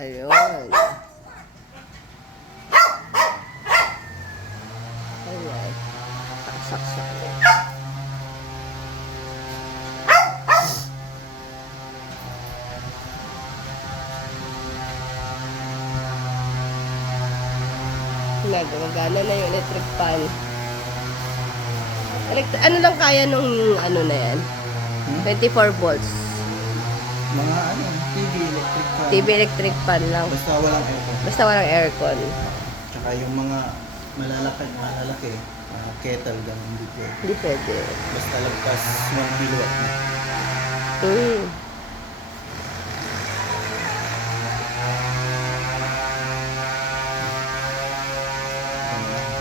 Ayun. Ayan. Saksak. Gumagana na yung electric fan. Ano lang kaya nung ano na yan? 24 volts. Mga ano, TV, electric fan. TV electric fan lang. Basta walang aircon. Basta walang aircon. Tsaka yung mga malalaki, kettle, ganun, hindi pwede. Hindi pwede. Basta lagpas 1 kilowatt na. Mm.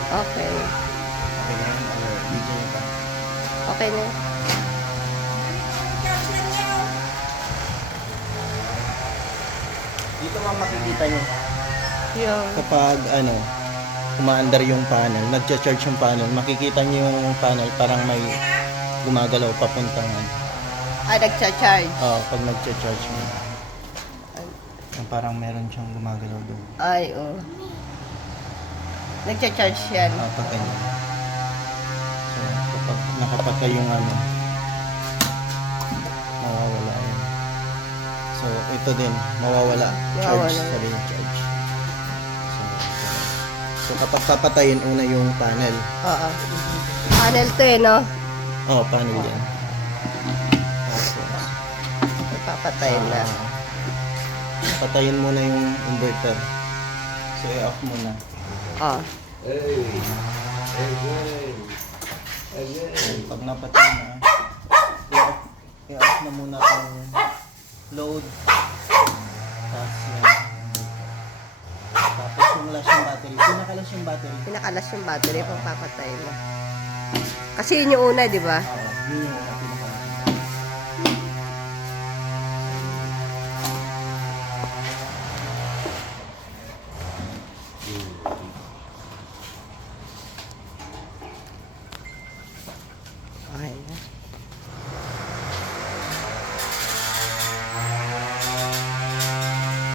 Okay. Okay na yun, or DJ pa. Okay na. Dito nga makikita nyo, Yung kapag ano, umaandar yung panel, nagcha-charge yung panel, makikita nyo yung panel parang may gumagalaw papuntang ano. nagcha-charge. Pag nagcha-charge mo. Parang meron siyang gumagalaw doon. Ay, oh. Nagcha-charge yan. Pag ano. So, kapag nakapatay yung ano, mawawala yun. So, ito din, mawawala. Charge, Mawawala. sabi yung charge. So, kapag papatayin, una yung panel. Oo. Panel to eh, no? Panel yan. Papatayin na. Patayin muna yung inverter. So, i-off muna. Oh. Pag napatay na, i-off na muna yung load. Tapos yan. Tapos yung last yung battery. Pinakalas yung battery. Pinakalas yung battery pag papatay mo. Kasi yun yung una, di ba? Yun yung